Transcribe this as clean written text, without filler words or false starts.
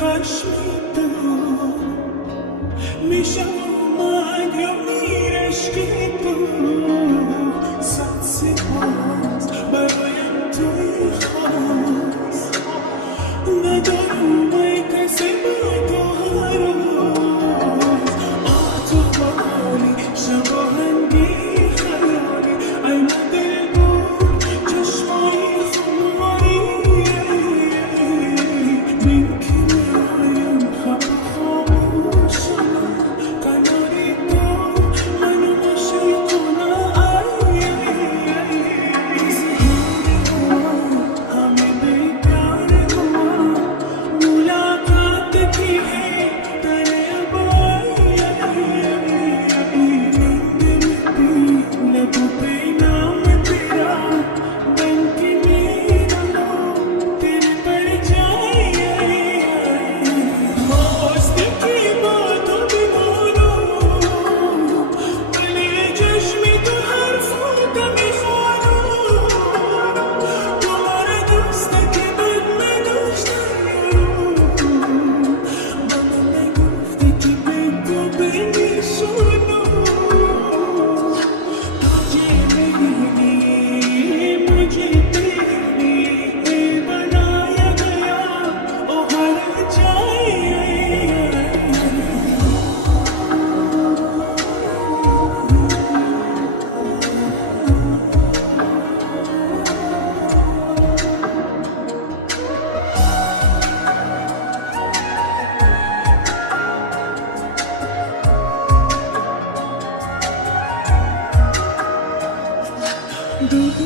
خشمی بود میشه اومد یا میرش که بود صد سپاس برایم توی خواست ندارم ای کسی با تو هراز تو بالی شباهنگی خیالی ای مدل بود چشمایی خماری بین که میایم هم خاموشم کناری تو منو نشی کنه همه بیکار ما ملاقات کی ہے تیرے بھائی لبوں پہ نام تیرا بن کے میرا نام تیرے پر جائے مست کی باتوں بھی بولو بلے چشم تو حرفوں کا میخوانو تمہارا دوست که بد نداشتم منو نگفتی که به تو بنشونو तुझे मिलने मुझे तेरे बनाया गया ओ हर जाए दूध